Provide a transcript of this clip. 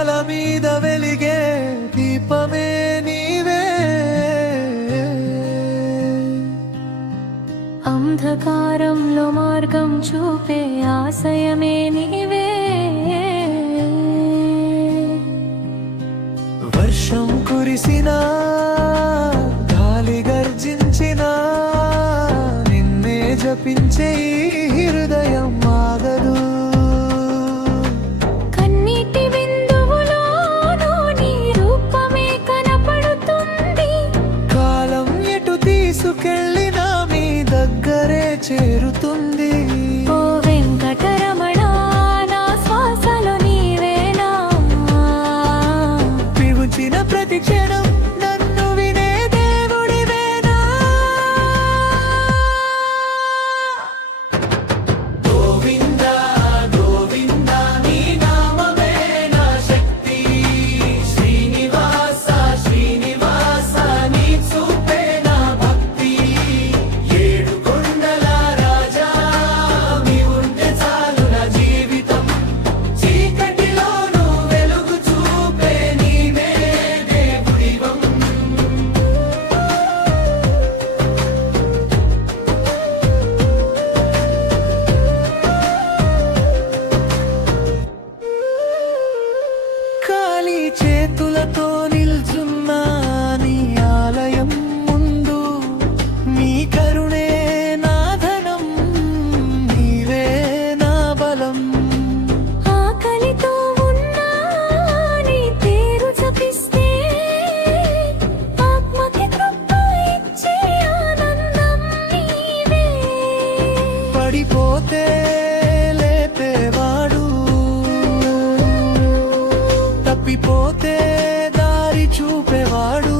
కొండల మీద వెలిగే దీపమే నీవే, అంధకారంలో మార్గం చూపే ఆశయమే నీవే. వర్షం కురిసినా గాలి గర్జించినా నిన్నే జపించే ఈ హృదయం ఆగదు. కన్నీటి బిందువులోనూ నీ రూపమే కనపడుతుంది. కాలం ఎటు తీసుకెళ్ళినా మీ దగ్గరే చేరుతుంది. ఓ వెంకటరమణ, నా శ్వాసలో నీవేనా, పిలిచిన ప్రతి క్షణం నన్ను వినే దేవుడివేనా. గోవిందా గోవిందా నీ నామమే నా శక్తి. శ్రీనివాస శ్రీనివాస నీ చూపే నా భక్తి. ఏడు కొండల రాజా మీ ఉంటే చాలు నా జీవితం. చీకటిలోనూ వెలుగు చూపే నీవే దేవుడివం. ఖాళీ చేతులతో నిల్చున్నా నీ ఆలయం ముందు, నీ కరుణే నా ధనం, నీవే నా బలం. ఆకలితో ఉన్నా నీ పేరు జపిస్తే ఆత్మకి తృప్తి ఇచ్చే ఆనందం నీవే. పడిపోతే లేపేవాడు, తప్పిపోతే దారి చూపేవాడు.